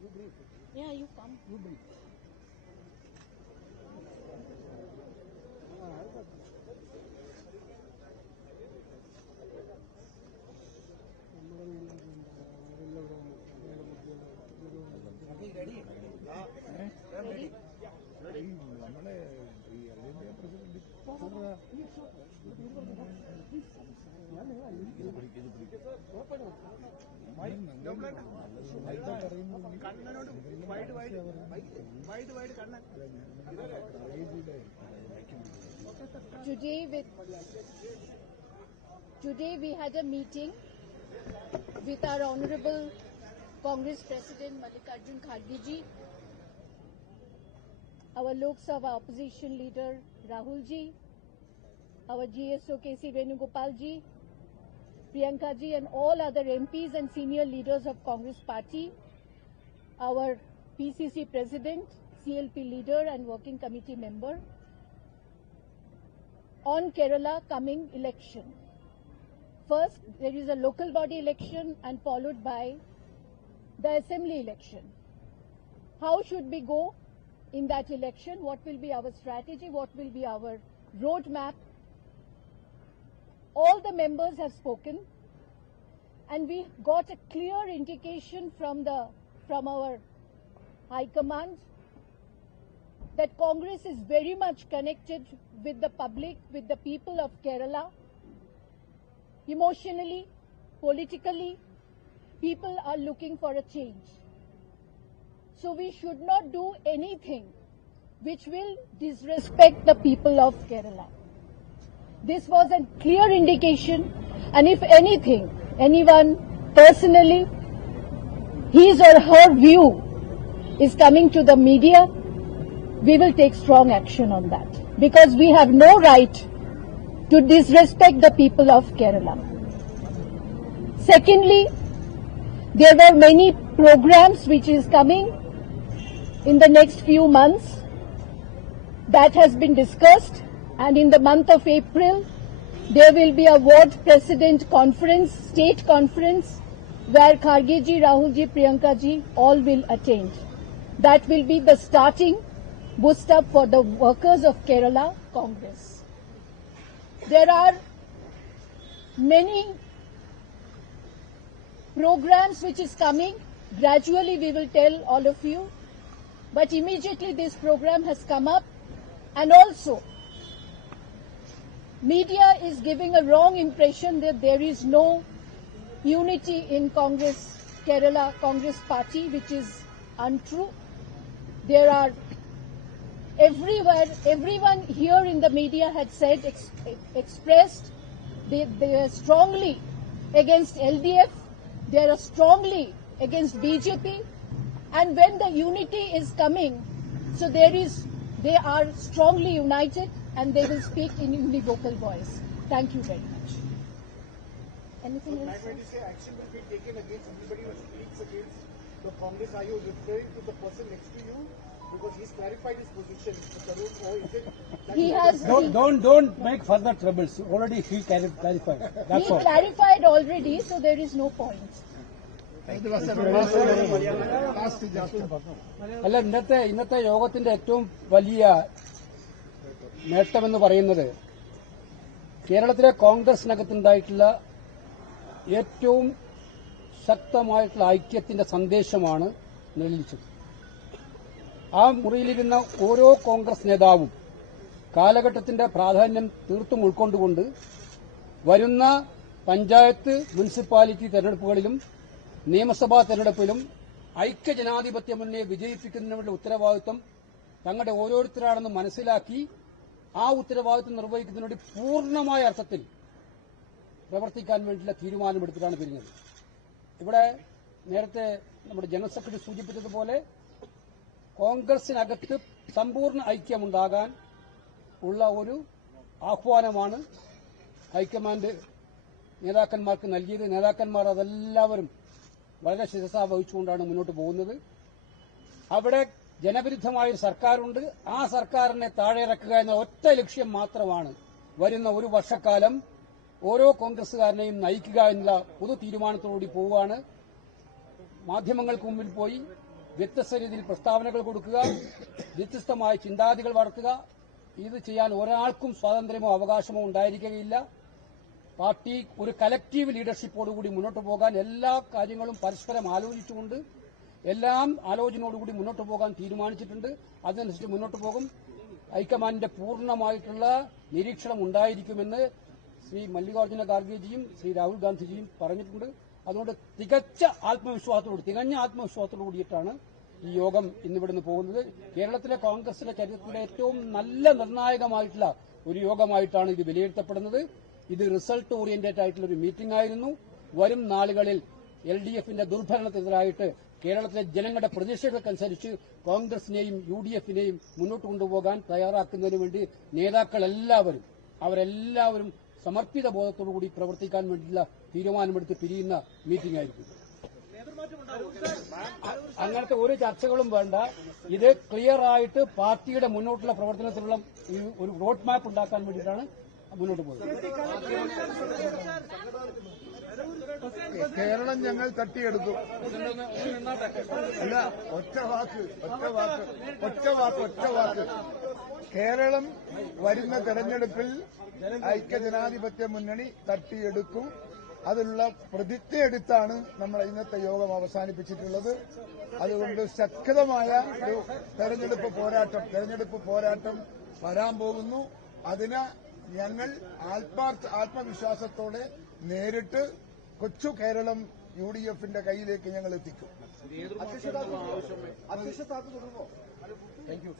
You brief. Yeah, you come. You brief. Today we had a meeting with our Honorable Congress President Mallikarjun Kharge ji, our Lok Sabha Opposition Leader Rahul ji, our GSO KC Venugopal ji, Priyanka ji, and all other MPs and senior leaders of Congress Party, our PCC President, CLP leader and working committee member, on Kerala coming election. First, there is a local body election and followed by the assembly election. How should we go in that election? What will be our strategy? What will be our roadmap? All the members have spoken, and we got a clear indication from our High Command that Congress is very much connected with the public, with the people of Kerala. Emotionally, politically, people are looking for a change. So we should not do anything which will disrespect the people of Kerala. This was a clear indication, and if anything, anyone personally, his or her view is coming to the media, we will take strong action on that, because we have no right to disrespect the people of Kerala. Secondly, there were many programs which is coming in the next few months that has been discussed, and in the month of April, there will be a ward president conference, state conference, where Kharge ji, Rahul ji, Priyanka ji all will attend. That will be the starting boost up for the workers of Kerala Congress. There are many programs which is coming. Gradually we will tell all of you. But immediately this program has come up, and also media is giving a wrong impression that there is no unity in Congress, Kerala Congress Party, which is untrue. There are everywhere, everyone here in the media had said, expressed, they are strongly against LDF, they are strongly against BJP, and when the unity is coming, so they are strongly united and they will speak in univocal voice. Thank you very much. Anything else? Like when you say action will be taken against anybody who speaks against the Congress, are you referring to the person next to you? Because he's clarified his position, Mr. Tarun, or is it that He has Don't make further troubles. Already he clarified. That's he all. clarified already, so there is no point. അല്ല, ഇന്നത്തെ യോഗത്തിന്റെ ഏറ്റവും വലിയ നേട്ടമെന്ന് പറയുന്നത് കേരളത്തിലെ കോൺഗ്രസിനകത്തുണ്ടായിട്ടുള്ള ഏറ്റവും ശക്തമായിട്ടുള്ള ഐക്യത്തിന്റെ സന്ദേശമാണ് നൽകിച്ചത്. ആ മുറിയിലിരുന്ന ഓരോ കോൺഗ്രസ് നേതാവും കാലഘട്ടത്തിന്റെ പ്രാധാന്യം തീർത്തും ഉൾക്കൊണ്ടുകൊണ്ട് വരുന്ന പഞ്ചായത്ത്, മുനിസിപ്പാലിറ്റി തെരഞ്ഞെടുപ്പുകളിലും നിയമസഭാ തെരഞ്ഞെടുപ്പിലും ഐക്യജനാധിപത്യ മുന്നണിയെ വിജയിപ്പിക്കുന്നതിനുള്ള ഉത്തരവാദിത്വം തങ്ങളുടെ ഓരോരുത്തരാണെന്ന് മനസ്സിലാക്കി ആ ഉത്തരവാദിത്വം നിർവഹിക്കുന്നതിന് വേണ്ടി പൂർണ്ണമായ അർത്ഥത്തിൽ പ്രവർത്തിക്കാൻ വേണ്ടിയുള്ള തീരുമാനമെടുത്തിട്ടാണ് പിരിഞ്ഞത്. ഇവിടെ നേരത്തെ നമ്മുടെ ജനറൽ സെക്രട്ടറി സൂചിപ്പിച്ചതുപോലെ കോൺഗ്രസിനകത്ത് സമ്പൂർണ്ണ ഐക്യമുണ്ടാകാൻ ഉള്ള ഒരു ആഹ്വാനമാണ് ഹൈക്കമാൻഡ് നേതാക്കന്മാർക്ക് നൽകിയത്. നേതാക്കന്മാർ അതെല്ലാവരും വളരെ ശിരസാ വഹിച്ചുകൊണ്ടാണ് മുന്നോട്ട് പോകുന്നത്. അവിടെ ജനവിരുദ്ധമായൊരു സർക്കാരുണ്ട്. ആ സർക്കാരിനെ താഴെയിറക്കുക എന്ന ഒറ്റ ലക്ഷ്യം മാത്രമാണ് വരുന്ന ഒരു വർഷക്കാലം ഓരോ കോൺഗ്രസുകാരനെയും നയിക്കുക എന്നുള്ള പൊതു തീരുമാനത്തോടുകൂടി പോവുകയാണ്. മാധ്യമങ്ങൾക്ക് മുമ്പിൽ പോയി വ്യത്യസ്ത രീതിയിൽ പ്രസ്താവനകൾ കൊടുക്കുക, വ്യത്യസ്തമായ ചിന്താഗതികൾ വളർത്തുക, ഇത് ചെയ്യാൻ ഒരാൾക്കും സ്വാതന്ത്ര്യമോ അവകാശമോ ഉണ്ടായിരിക്കുകയില്ല. പാർട്ടി ഒരു കലക്ടീവ് ലീഡർഷിപ്പോടുകൂടി മുന്നോട്ട് പോകാൻ എല്ലാ കാര്യങ്ങളും പരസ്പരം ആലോചിച്ചുകൊണ്ട് എല്ലാം ആലോചനയോടുകൂടി മുന്നോട്ട് പോകാൻ തീരുമാനിച്ചിട്ടുണ്ട്. അതനുസരിച്ച് മുന്നോട്ട് പോകും. ഹൈക്കമാൻഡിന്റെ പൂർണ്ണമായിട്ടുള്ള നിരീക്ഷണം ഉണ്ടായിരിക്കുമെന്ന് ശ്രീ മല്ലികാർജ്ജുന ഖാർഗെജിയും ശ്രീ രാഹുൽ ഗാന്ധിജിയും പറഞ്ഞിട്ടുണ്ട്. അതുകൊണ്ട് തികഞ്ഞ ആത്മവിശ്വാസത്തോടു കൂടിയിട്ടാണ് ഈ യോഗം ഇന്നിവിടുന്ന് പോകുന്നത്. കേരളത്തിലെ കോൺഗ്രസിന്റെ ചരിത്രത്തിലെ ഏറ്റവും നല്ല നിർണായകമായിട്ടുള്ള ഒരു യോഗമായിട്ടാണ് ഇത് വിലയിരുത്തപ്പെടുന്നത്. ഇത് റിസൾട്ട് ഓറിയന്റഡ് ആയിട്ടുള്ള ഒരു മീറ്റിംഗ് ആയിരുന്നു. വരും നാളുകളിൽ LDFന്റെ ദുർഭരണത്തിനെതിരായിട്ട് കേരളത്തിലെ ജനങ്ങളുടെ പ്രതീക്ഷകൾക്കനുസരിച്ച് കോൺഗ്രസിനെയും UDFനെയും മുന്നോട്ട് കൊണ്ടുപോകാൻ തയ്യാറാക്കുന്നതിന് വേണ്ടി അവരെല്ലാവരും സമർപ്പിത ബോധത്തോടുകൂടി പ്രവർത്തിക്കാൻ വേണ്ടിയുള്ള തീരുമാനമെടുത്ത് പിരിയുന്ന മീറ്റിംഗ് ആയിരിക്കും. അങ്ങനത്തെ ഒരു ചർച്ചകളും വേണ്ട. ഇത് ക്ലിയർ ആയിട്ട് പാർട്ടിയുടെ മുന്നോട്ടുള്ള പ്രവർത്തനത്തിലുള്ള ഒരു റോഡ് മാപ്പ് ഉണ്ടാക്കാൻ വേണ്ടിയിട്ടാണ് മുന്നോട്ട് പോകുന്നത്. കേരളം ഞങ്ങൾ തട്ടിയെടുക്കും. അല്ല, ഒറ്റ വാക്ക്. കേരളം വരുന്ന തെരഞ്ഞെടുപ്പിൽ ഐക്യജനാധിപത്യ മുന്നണി തട്ടിയെടുക്കും. അതിലുള്ള പ്രതിജ്ഞയെടുത്താണ് നമ്മൾ ഇന്നത്തെ യോഗം അവസാനിപ്പിച്ചിട്ടുള്ളത്. അതുകൊണ്ട് ശക്തമായ ഒരു തെരഞ്ഞെടുപ്പ് പോരാട്ടം വരാൻ പോകുന്നു. അതിന് ഞങ്ങൾ ആത്മവിശ്വാസത്തോടെ നേരിട്ട് കൊച്ചു കേരളം UDFന്റെ കയ്യിലേക്ക് ഞങ്ങൾ എത്തിക്കും. അധ്യക്ഷ സ്ഥാനത്ത് തുടരുമോ? Thank you.